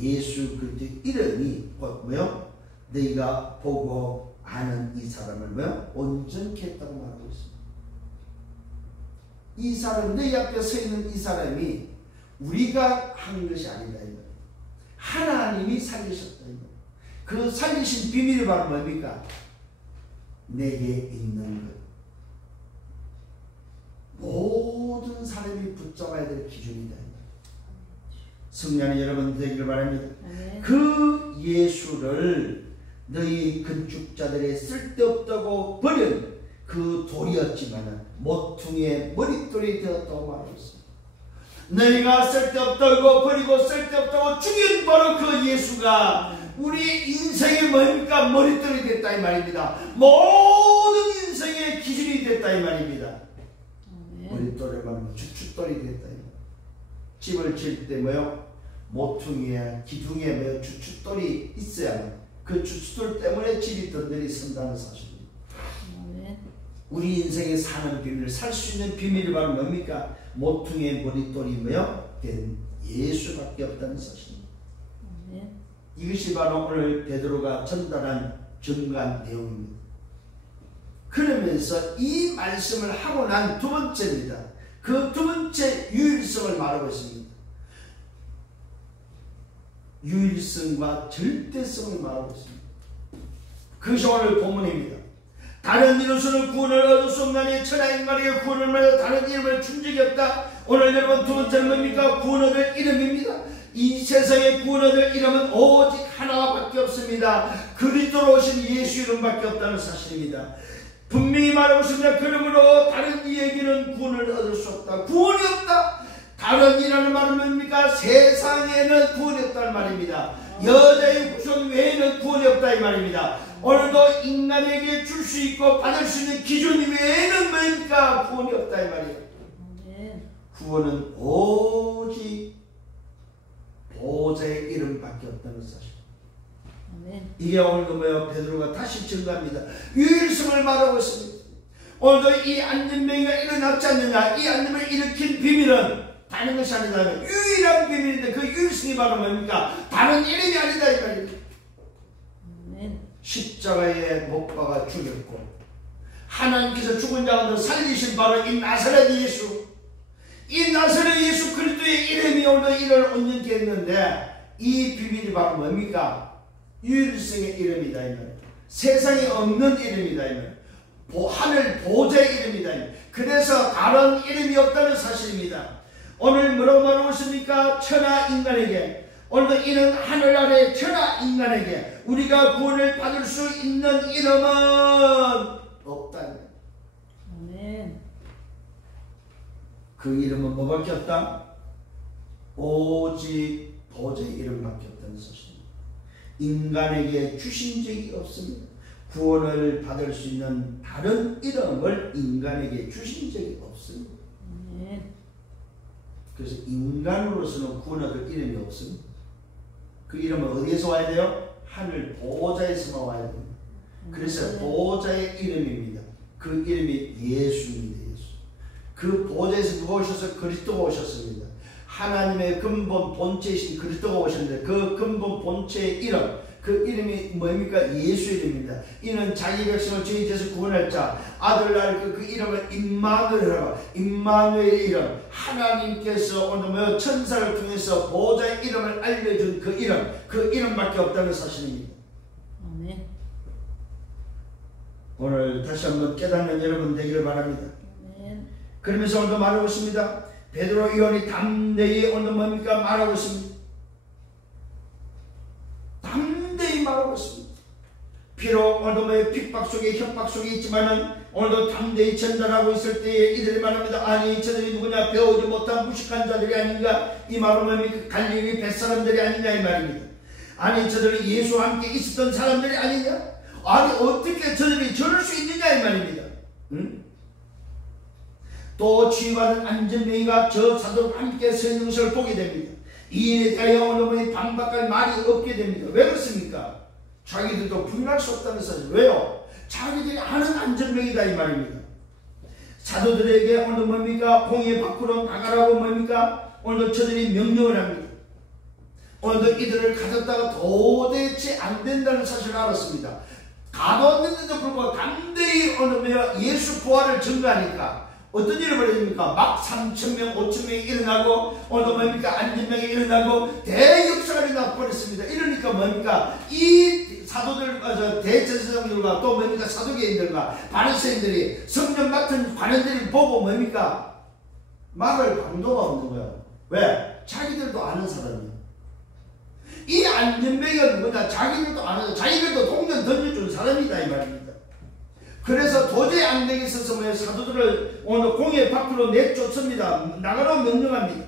예수 그리스도의 이름이 곧 뭐요? 너희가 보고 아는 이 사람을 뭐요? 온전케 했다고 말하고 있습니다. 이 사람, 너희 앞에 서 있는 이 사람이 우리가 한 것이 아니다. 하나님이 살리셨다. 그 살리신 비밀이 바로 뭡니까? 내게 있는 것. 모든 사람이 붙잡아야 될 기준이다. 성령의 여러분 되기를 바랍니다. 그 예수를 너희 건축자들의 쓸데없다고 버린 그 돌이었지만 모퉁이의 머릿돌이 되었다고 말하고 있습니다. 너희가 쓸데없다고 버리고 쓸데없다고 죽인 바로 그 예수가 우리 인생의 뭡니까? 머릿돌이 됐다 이 말입니다. 모든 인생의 기준이 됐다 이 말입니다. 머릿돌을 말하면 주춧돌이 됐다. 집을 질 때 뭐요? 모퉁이에 기둥에 뭐요? 주춧돌이 있어야만 그 주춧돌 때문에 집이 든든히 선다는 사실입니다. 우리 인생에 사는 비밀, 살 수 있는 비밀이 바로 뭡니까? 모퉁이의 머릿돌이 뭐요? 된 예수밖에 없다는 사실입니다. 이것이 바로 오늘 베드로가 전달한 증거한 내용입니다. 그러면서 이 말씀을 하고 난 두 번째입니다. 그 두 번째 유일성을 말하고 있습니다. 유일성과 절대성을 말하고 있습니다. 그것이 오늘 본문입니다. 다른 이로서는 구원을 얻을 수 없나니 천하 인간에게 구원을 말하여 다른 이름을 준 적이 없다. 오늘 여러분 두 번째는 뭡니까? 구원 얻을 이름입니다. 이 세상에 구원 얻을 이름은 오직 하나밖에 없습니다. 그리스도로 오신 예수 이름밖에 없다는 사실입니다. 분명히 말하고 있습니다. 그러므로 다른 이에게는 구원을 얻을 수 없다. 구원이 없다. 다른 이라는 말은 뭡니까? 세상에는 구원이 없다는 말입니다. 여자의 구원 외에는 구원이 없다 이 말입니다. 오늘도 인간에게 줄 수 있고 받을 수 있는 기준 외에는 뭡니까? 구원이 없다 이 말이에요. 구원은 오직 보좌의 이름밖에 없다는 사실. 이게 오늘도 뭐예요? 베드로가 다시 증거합니다. 유일성을 말하고 있습니다. 오늘도 이 안전병이가 일어났지 않느냐, 이 안전병을 일으킨 비밀은 다른 것이 아니다. 유일한 비밀인데 그 유일성이 바로 뭡니까? 다른 이름이 아니다 이 말입니다. 십자가에 못 박아 죽였고 하나님께서 죽은 자가운데 살리신 바로 이 나사렛 예수, 이 나사렛 예수 그리스도의 이름이 오늘 이를 온전케 했는데 이 비밀이 바로 뭡니까? 유일성의 이름이다 이 말이에요. 세상에 없는 이름이다 이 말이에요. 하늘 보좌의 이름이다 이 말이에요. 그래서 다른 이름이 없다는 사실입니다. 오늘 뭐라고 말하고 있습니까? 천하 인간에게, 오늘도 이는 하늘 아래 천하 인간에게 우리가 구원을 받을 수 있는 이름은 없다. 아멘. 그 이름은 뭐밖에 없다? 오직 보좌의 이름밖에 없다는 사실입니다. 인간에게 주신 적이 없습니다. 구원을 받을 수 있는 다른 이름을 인간에게 주신 적이 없습니다. 그래서 인간으로서는 구원 얻을 이름이 없습니다. 그 이름은 어디에서 와야 돼요? 하늘 보좌에서만 와야 됩니다. 그래서 보좌의 이름입니다. 그 이름이 예수입니다. 예수. 그 보좌에서 누가 오셔서 그리스도가 오셨습니다. 하나님의 근본 본체이신 그리스도가 오셨는데 그 근본 본체의 이름, 그 이름이 뭡니까? 예수 이름입니다. 이는 자기 백성을 죄의 죄에서 구원할 자, 아들 낳을 그 이름을 임마누엘이라고, 임마누엘의 이름, 하나님께서 오늘 천사를 통해서 보좌의 이름을 알려준 그 이름밖에 없다는 사실입니다. 아멘. 오늘 다시 한번 깨닫는 여러분 되기를 바랍니다. 아멘. 그러면서 오늘도 말하고 있습니다. 베드로 요한이 담대히 오늘 뭡니까? 말하고 있습니다. 담대히 말하고 있습니다. 비록 오늘도 핍박 속에 협박 속에 있지만은 오늘도 담대히 전달하고 있을 때에 이들이 말합니다. 아니 저들이 누구냐? 배우지 못한 무식한 자들이 아닌가? 이 말은 뭡니까? 갈릴리 뱃사람들이 아니냐 이 말입니다. 아니 저들이 예수와 함께 있었던 사람들이 아니냐? 아니 어떻게 저들이 저럴 수 있느냐 이 말입니다. 응? 또 지휘관은 안전뱅이가 저 사도와 함께 서 있는 것을 보게 됩니다. 이에 대하여 오늘 반박할 말이 없게 됩니다. 왜 그렇습니까? 자기들도 분별할 수 없다는 사실. 왜요? 자기들이 아는 안전뱅이다 이 말입니다. 사도들에게 오늘 뭡니까? 공회 밖으로 나가라고 뭡니까? 오늘 저들이 명령을 합니다. 오늘도 이들을 가졌다가 도대체 안 된다는 사실을 알았습니다. 가뒀는데도 불구하고 담대히 오늘 예수 부활을 증거하니까 어떤 일이 벌어집니까? 막 3,000명, 5,000명이 일어나고 오늘 뭡니까? 안전명이 일어나고 대역사가 일어나 버렸습니다. 이러니까 뭡니까? 이 사도들, 대제사장들과 또 뭡니까? 사도계인들과 바리새인들이 성령 맡은 관원들이 보고 뭡니까? 말할 방도가 없는 거예요. 왜? 자기들도 아는 사람이에요. 이 안전뱅이가 누구냐? 자기들도 아는, 자기들도 동전 던져준 사람이다 이 말입니다. 그래서 도저히 안 되겠어서 사도들을 오늘 공회 밖으로 내쫓습니다. 나가라고 명령합니다.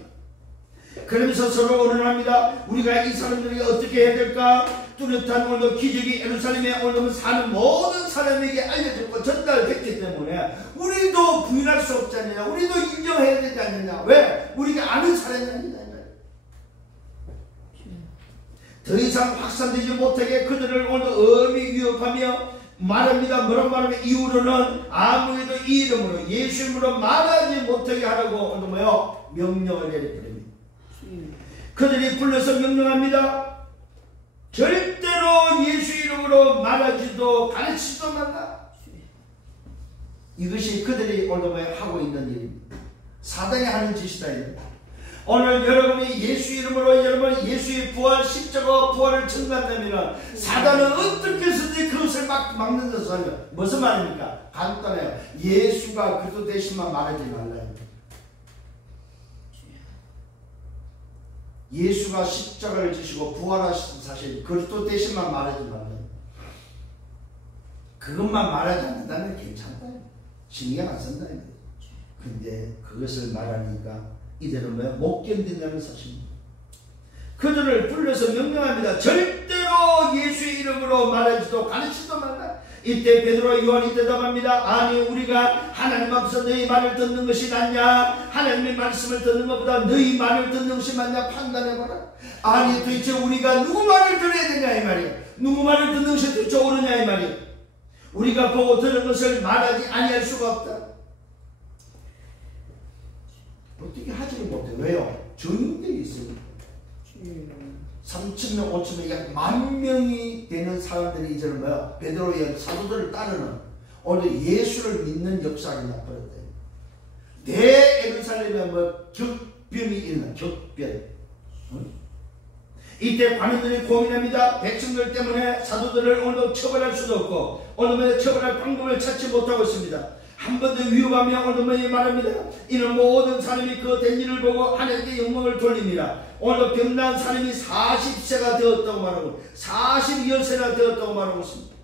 그러면서 서로 의논합니다. 우리가 이 사람들에게 어떻게 해야 될까? 뚜렷한 오늘 기적이 예루살렘에 오늘 사는 모든 사람에게 알려졌고 전달됐기 때문에 우리도 부인할 수 없지 않느냐? 우리도 인정해야 되지 않느냐? 왜? 우리가 아는 사람이 아니다. 더 이상 확산되지 못하게 그들을 오늘 엄히 위협하며 말합니다. 뭐라고 말하면 이후로는 아무에도 이 이름으로 예수 이름으로 말하지 못하게 하라고 오늘 명령을 내려버립니다. 그들이 불러서 명령합니다. 절대로 예수 이름으로 말하지도 가르치지도 말라. 이것이 그들이 오늘 하고 있는 일입니다. 사단이 하는 짓이다. 오늘 여러분이 예수 이름으로 여러분 예수의 부활 십자가 부활을 증거한다면 사단은 어떻게 해서든지 그것을 막는 데서 하면 무슨 말입니까? 간단해요. 예수가 그리스도 되시만 말하지 말라. 예수가 십자가를 지시고 부활하신 사실 그리스도 되시만 말하지 말라. 그것만 말하지 않는다면 괜찮다. 신경 안 쓴다. 근데 그것을 말하니까 이대로 못 견딘다는 사실입니다. 그들을 불러서 명령합니다. 절대로 예수의 이름으로 말하지도 가르치지도 말라. 이때 베드로와 요한이 대답합니다. 아니 우리가 하나님 앞에서 너희 말을 듣는 것이 낫냐? 하나님의 말씀을 듣는 것보다 너희 말을 듣는 것이 낫냐? 판단해봐라. 아니 도대체 우리가 누구 말을 들어야 되냐 이 말이야. 누구 말을 듣는 것이 도대체 옳으냐 이 말이야. 우리가 보고 들은 것을 말하지 아니할 수가 없다. 어떻게 하지를 못해. 왜요? 전율들이 있습니다. 3,000명, 5,000명, 약 10,000명이 되는 사람들이 이제는 베드로의 사도들을 따르는 오늘 예수를 믿는 역사가 나버렸대요. 예루살렘에 격변이 일어나, 격변. 이때 관원들이 고민합니다. 백성들 때문에 사도들을 오늘 처벌할 수도 없고 오늘 처벌할 방법을 찾지 못하고 있습니다. 한 번 더 위협하며 오늘 말합니다. 이는 모든 사람이 그 된 일을 보고 하나님께 영광을 돌립니다. 오늘 병난 사람이 40세가 되었다고 말하고 40여세나 되었다고 말하고 있습니다.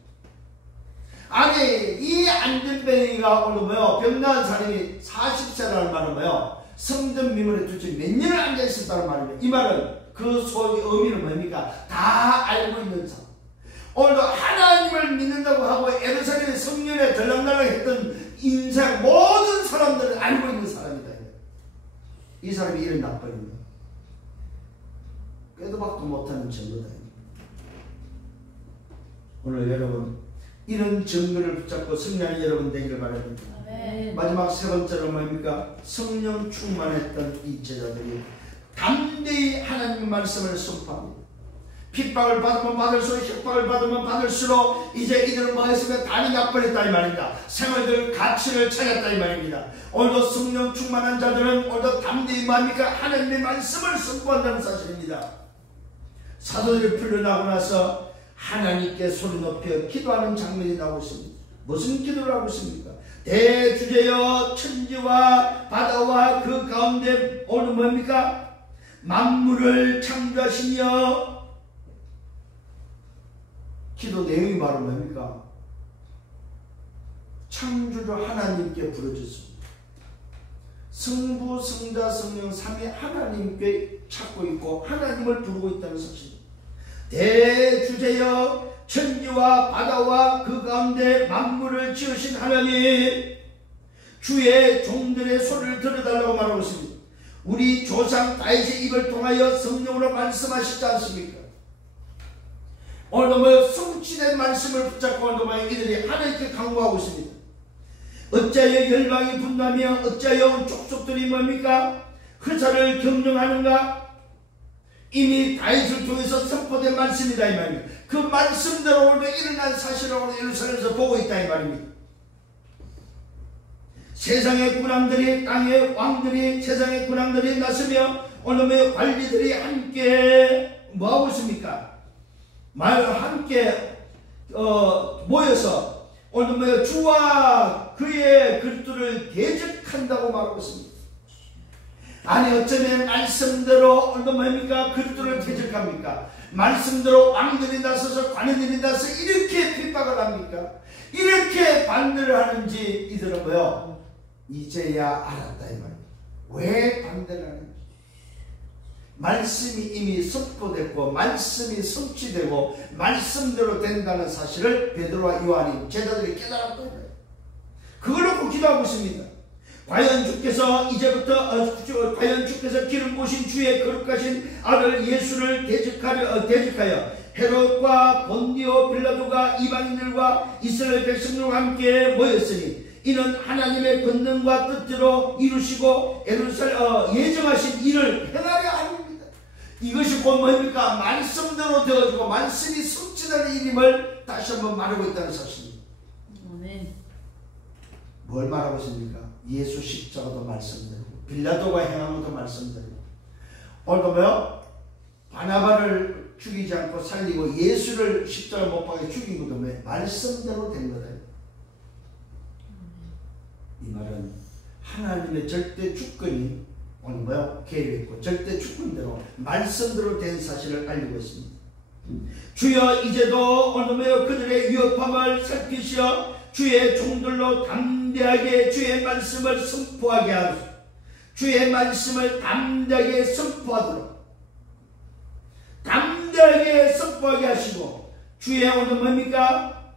아니 이 안전뱅이가 오늘 병난 사람이 40세라는 말은 성전 미문에 도대체 몇 년을 앉아있었다는 말입니다. 이 말은 그 소위 의미는 뭡니까? 다 알고 있는 사람. 오늘도 하나님을 믿는다고 하고 예루살렘의 성전에 들락날락 했던 인생 모든 사람들을 알고 있는 사람이다. 이 사람이 이런 나빠입니다. 꾀도 박도 못하는 증거다. 오늘 여러분 이런 증거를 붙잡고 승리하는 여러분 되기를 바랍니다. 마지막 세 번째로 뭡니까? 성령 충만했던 이 제자들이 담대히 하나님의 말씀을 선포합니다. 핍박을 받으면 받을수록 협박을 받으면 받을수록 이제 이들은 뭐 했으면 단이 나버렸다 이 말입니다. 생활들 가치를 찾았다 이 말입니다. 오늘도 성령 충만한 자들은 오늘도 담대히 뭡니까? 하나님의 말씀을 선포한다는 사실입니다. 사도들이 풀려나고 나서 하나님께 소리 높여 기도하는 장면이 나오고 있습니다. 무슨 기도를 하고 있습니까? 대주제여 천지와 바다와 그 가운데 오늘 뭡니까? 만물을 창조하시며 기도 내용이 바로 뭡니까? 창조주 하나님께 부르짖습니다. 성부, 성자, 성령 삼위 하나님께 찾고 있고 하나님을 부르고 있다는 사실입니다. 대주제여 천지와 바다와 그 가운데 만물을 지으신 하나님, 주의 종들의 소리를 들어달라고 말하고 있습니다. 우리 조상 다윗의 입을 통하여 성령으로 말씀하시지 않습니까? 오늘 성취된 말씀을 붙잡고 오늘 이들이 하나님께 간구하고 있습니다. 어찌하여 열방이 분노하며 어찌하여 족속들이 뭡니까? 흑사를 경영하는가? 이미 다윗을 통해서 선포된 말씀이다 이 말입니다. 그 말씀대로 오늘도 일어난 사실을 오늘 예루살렘에서 보고 있다 이 말입니다. 세상의 군왕들이, 땅의 왕들이, 세상의 군왕들이 나서며 오늘의 관리들이 함께 뭐하고 있습니까? 함께 모여서 오늘 주와 그의 그리스도를 대적한다고 말하고 있습니다. 아니 어쩌면 말씀대로 오늘 뭡니까? 그리스도를 대적합니까? 말씀대로 왕들이 나서서 관원들이 나서 이렇게 핍박을 합니까? 이렇게 반대를 하는지 이들은 뭐요? 이제야 알았다 이 말입니다. 왜 반대를 하는지. 말씀이 이미 선포됐고 말씀이 성취되고 말씀대로 된다는 사실을 베드로와 요한이 제자들이 깨달았다. 그걸 놓고 기도하고 있습니다. 과연 주께서 기름 부으신 주의 거룩하신 아들 예수를 대적하여 헤롯과 본디오 빌라도가 이방인들과 이스라엘 백성들과 함께 모였으니 이는 하나님의 권능과 뜻대로 이루시고 예정하신 일을 행하려 합니다. 이것이 곧 뭡니까? 말씀대로 되어지고 말씀이 성취되는 일임을 다시 한번 말하고 있다는 사실입니다. 뭘 말하고 있습니까? 예수 십자가도 말씀대로, 빌라도가 행한 것도 말씀대로. 오늘도 뭐요? 바나바를 죽이지 않고 살리고 예수를 십자가 못 박아 죽인 것도 왜? 말씀대로 된 거다. 이 말은 하나님의 절대 주권이 오늘 뭐요? 계획했고 절대 주권대로 말씀대로 된 사실을 알리고 있습니다. 주여 이제도 오늘 뭐요? 그들의 위협함을 살피시어 주의 종들로 담대하게 주의 말씀을 선포하게 하소서. 주의 말씀을 담대하게 선포하도록 담대하게 선포하게 하시고 주의 오늘 뭡니까?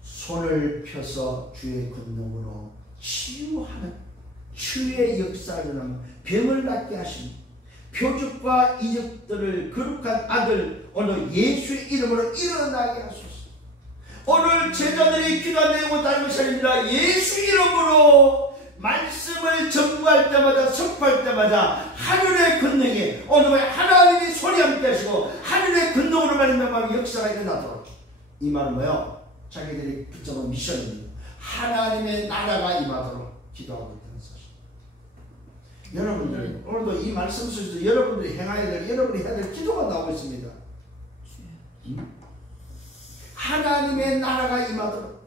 손을 펴서 주의 권능으로 치유하는 주의 역사를 병을 낫게 하시는 표적과 이적들을 거룩한 아들 오늘 예수의 이름으로 일어나게 하소서. 오늘 제자들이 기도한 내용은 다른 것이 아닙니다. 예수 이름으로 말씀을 전부할 때마다 선포할 때마다 하늘의 권능이 오늘 하나님이 손이 함께 하시고 하늘의 권능으로 말미암아 역사가 일어나도록. 이 말은 뭐예요? 자기들이 붙잡은 미션입니다. 하나님의 나라가 임하도록 기도하고 있다는 사실. 여러분들 오늘도 이 말씀 속에서 여러분들이 행해야 될, 여러분이 해야 될 기도가 나오고 있습니다. 하나님의 나라가 임하도록.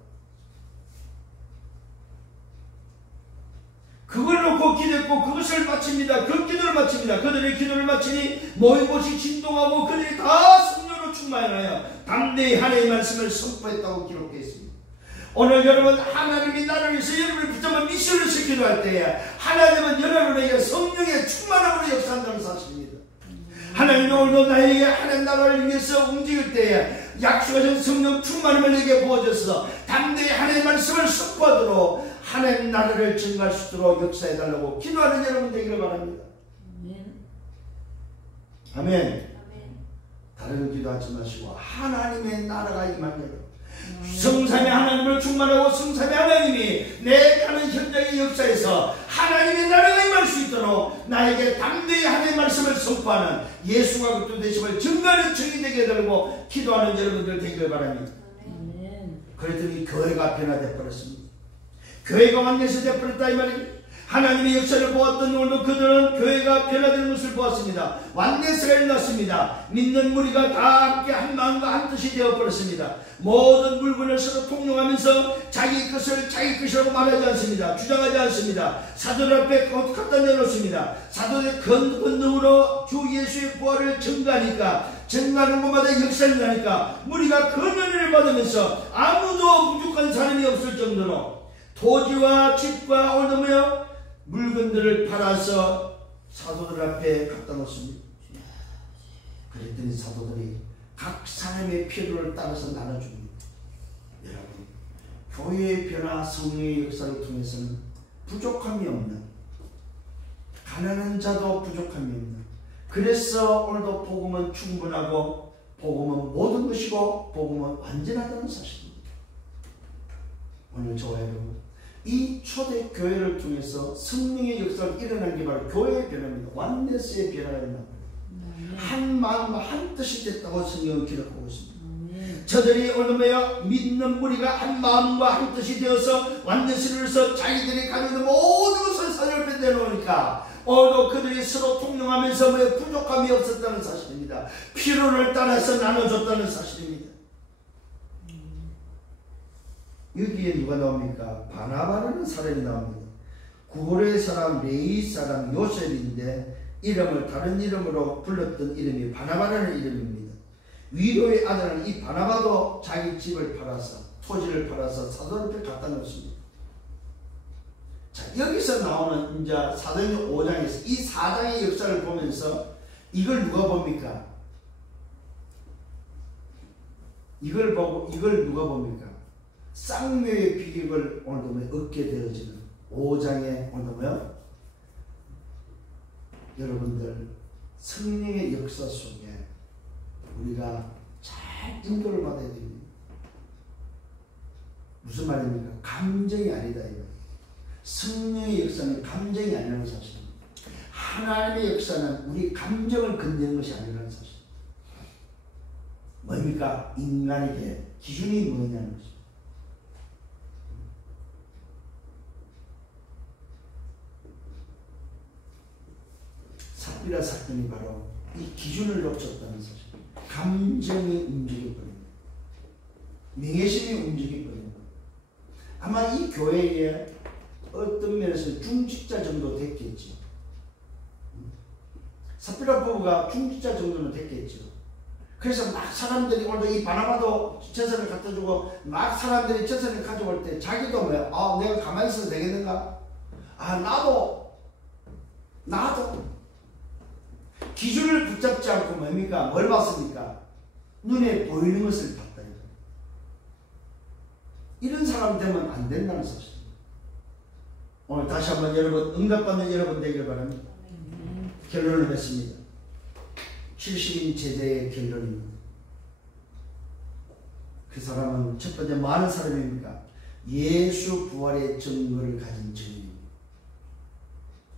그걸 놓고 기도했고 그것을 마칩니다. 그 기도를 마칩니다. 그들의 기도를 마치니 모인 곳이 진동하고 그들이 다 성령으로 충만하여 담대히 하나님의 말씀을 선포했다고 기록되어 있습니다. 오늘 여러분 하나님이 나를 위해서 여러분을 붙잡은 미션을 기도할 때에 하나님은 여러분에게 성령의 충만함으로 역사한다는 사실입니다. 하나님은 오늘도 나에게 하나님 나라를 위해서 움직일 때에 약속하신 성령 충만함을 내게 부어줘서 담대히 하나님의 말씀을 선포하도록 하나님 나라를 증거할 수 있도록 역사해달라고 기도하는 여러분 되기를 바랍니다. 아멘. 다른 기도하지 마시고 하나님의 나라가 임할 여러분, 성삼위 하나님을 충만하고 성삼위 하나님이 내 가는 현장의 역사에서 하나님의 나라가 임할 수 있도록 나에게 담대히 하나님의 말씀을 선포하는 예수가 그리스도 되심을 증거하는 증인 되게 해달라고 기도하는 여러분들 되기를 바랍니다. 그랬더니 교회가 변화되어 버렸습니다. 교회가 완전히 되어버렸다 이 말입니다. 하나님의 역사를 보았던 오늘도 그들은 교회가 변화되는 것을 보았습니다. 완전세가 일어났습니다. 믿는 무리가 다 함께 한 마음과 한 뜻이 되어버렸습니다. 모든 물건을 서로 통용하면서 자기 것을 자기 것이라고 말하지 않습니다. 주장하지 않습니다. 사도들 앞에 갖다 내놓습니다. 사도의 권능으로 주 예수의 부활을 증거하니까, 증거하는 곳마다 역사를 나니까 무리가 그 은혜를 받으면서 아무도 부족한 사람이 없을 정도로 토지와 집과 오늘며 물건들을 팔아서 사도들 앞에 갖다 놓습니다. 그랬더니 사도들이 각 사람의 필요를 따라서 나눠줍니다. 여러분, 교회의 변화, 성령의 역사를 통해서는 부족함이 없는, 가난한 자도 부족함이 없는, 그래서 오늘도 복음은 충분하고 복음은 모든 것이고 복음은 완전하다는 사실입니다. 오늘 저와 여러분, 이 초대교회를 통해서 성령의 역사가 일어난 게 바로 교회의 변화입니다. 완네스의 변화가 일어납니다. 한 마음과 한 뜻이 됐다고 성경은 기록하고 있습니다. 저들이 오늘 뭐야? 믿는 무리가 한 마음과 한 뜻이 되어서 완네스를 해서 자기들이 가지고 있는 모든 것을 사실 내놓으니까 오늘도 그들이 서로 통용하면서 뭐 부족함이 없었다는 사실입니다. 필요를 따라서 나눠줬다는 사실입니다. 여기에 누가 나옵니까? 바나바라는 사람이 나옵니다. 구레 사람, 레위 사람 요셉인데 이름을 다른 이름으로 불렀던 이름이 바나바라는 이름입니다. 위로의 아들은 이 바나바도 자기 집을 팔아서, 토지를 팔아서 사도를 갖다 놓습니다. 자, 여기서 나오는 이제 사도행전 5장에서 이 4장의 역사를 보면서 이걸 누가 봅니까? 이걸 보고 이걸 누가 봅니까? 쌍묘의 비극을 오늘도 얻게 되어지는 5장의 오늘도 뭐요? 여러분들 성령의 역사 속에 우리가 잘 인도를 받아야 됩니다. 무슨 말입니까? 감정이 아니다 이거. 성령의 역사는 감정이 아니라는 사실입니다. 하나님의 역사는 우리 감정을 건드리는 것이 아니라는 사실. 뭡니까? 인간에게 기준이 뭐냐는 것입니다. 삽비라 사건이 바로 이 기준을 놓쳤다는 사실. 감정이 움직여버립니다. 명예심이 움직여버립니다. 아마 이 교회에 어떤 면에서 중직자 정도 됐겠죠. 삽비라 부부가 중직자 정도는 됐겠죠. 그래서 막 사람들이 오늘도 이 바나바도 재산을 갖다 주고 막 사람들이 재산을 가져올 때 자기도 뭐야? 아, 내가 가만히 있어도 되겠는가? 아, 나도 기준을 붙잡지 않고 뭡니까? 뭘 봤습니까? 눈에 보이는 것을 봤다. 이런 사람 되면 안 된다는 사실입니다. 오늘 다시 한번 여러분, 응답받는 여러분 되길 바랍니다. 결론을 맺습니다. 70인 제자의 결론입니다. 그 사람은 첫 번째 뭐 하는 사람입니까? 예수 부활의 증거를 가진 증인입니다.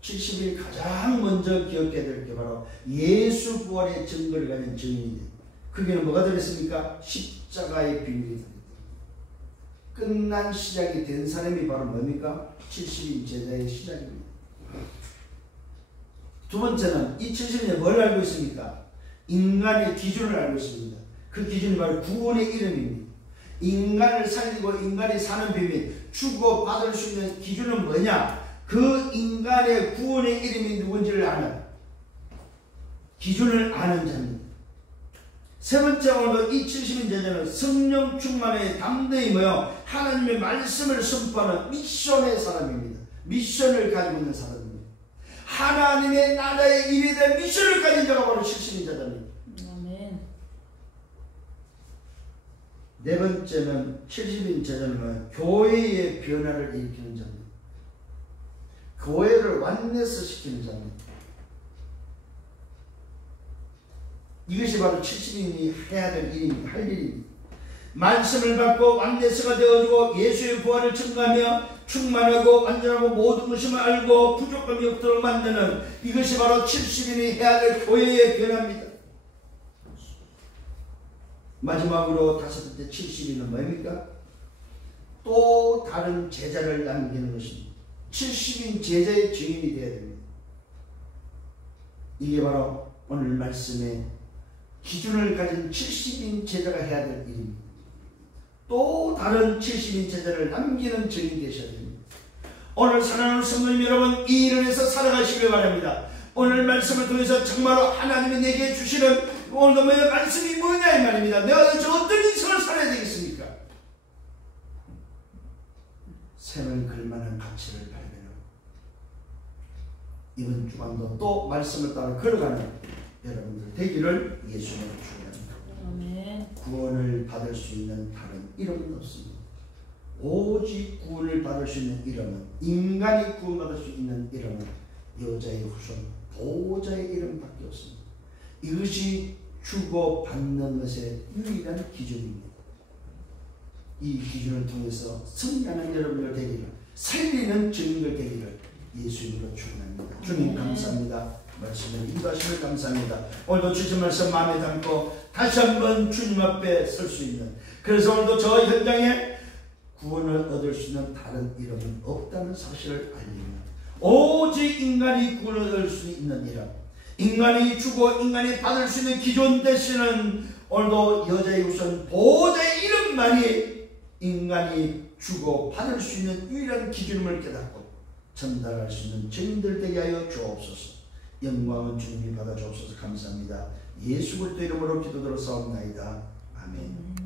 70일 가장 먼저 기억해야 될 게 바로 예수 부활의 증거를 가진 증인인데 그게는 뭐가 들었습니까? 십자가의 비밀이 들었다. 끝난 시작이 된 사람이 바로 뭡니까? 70인 제자의 시작입니다. 두 번째는 이 70인에 뭘 알고 있습니까? 인간의 기준을 알고 있습니다. 그 기준이 바로 구원의 이름입니다. 인간을 살리고 인간이 사는 비밀, 주고 받을 수 있는 기준은 뭐냐? 그 인간의 구원의 이름이 누군지를 아는 기준을 아는 자입니다. 세 번째 오늘 이 70인 제자는 성령 충만의 담대히 모여 하나님의 말씀을 선포하는 미션의 사람입니다. 미션을 가지고 있는 사람입니다. 하나님의 나라의 일에 대한 미션을 가진 자가 바로 70인 제자입니다. 아멘. 네 번째는 70인 제자는 교회의 변화를 일으키는 자입니다. 교회를 완네스 시키는 자입니다. 이것이 바로 70인이 해야 될 일입니다. 할 일입니다. 말씀을 받고 완네스가 되어주고 예수의 부활을 증거하며 충만하고 완전하고 모든 것을 알고 부족함이 없도록 만드는 이것이 바로 70인이 해야 될 교회의 변화입니다. 마지막으로 다섯 번째 70인은 뭡니까? 또 다른 제자를 남기는 것입니다. 70인 제자의 증인이 되어야 됩니다. 이게 바로 오늘 말씀의 기준을 가진 70인 제자가 해야 될 일입니다. 또 다른 70인 제자를 남기는 증인이 되셔야 됩니다. 오늘 사랑하는 성도님 여러분, 이 일을 해서 살아가시길 바랍니다. 오늘 말씀을 통해서 정말로 하나님이 내게 주시는 오늘 너의 말씀이 뭐냐 이 말입니다. 내가 도대체 어떤 인생을 살아야 되겠습니까? 샘을 걸만한 가치를 발견하고 이번 주간도 또 말씀을 따라 걸어가는 여러분들 되기를 예수님의 축원합니다. 구원을 받을 수 있는 다른 이름은 없습니다. 오직 구원을 받을 수 있는 이름은, 인간이 구원받을 수 있는 이름은 여자의 후손 보호자의 이름밖에 없습니다. 이것이 주고 받는 것의 유일한 기준입니다. 이 기준을 통해서 승리하는 여러분들 되기를, 살리는 증인들 되기를 예수님으로 축원합니다. 주님 감사합니다. 말씀을 인도하심을 감사합니다. 오늘도 주신 말씀 마음에 담고 다시 한번 주님 앞에 설 수 있는, 그래서 오늘도 저 현장에 구원을 얻을 수 있는 다른 이름은 없다는 사실을 알리며 오직 인간이 구원을 얻을 수 있는 이름, 인간이 주고 인간이 받을 수 있는 기존 대신은 오늘도 여자의 우선 보호자의 이름만이 인간이 주고 받을 수 있는 유일한 기준임을 깨닫고 전달할 수 있는 증인들 되게 하여 주옵소서. 영광은 주님이 받아 주옵소서. 감사합니다. 예수 그리스도 이름으로 기도드려 사옵나이다. 아멘.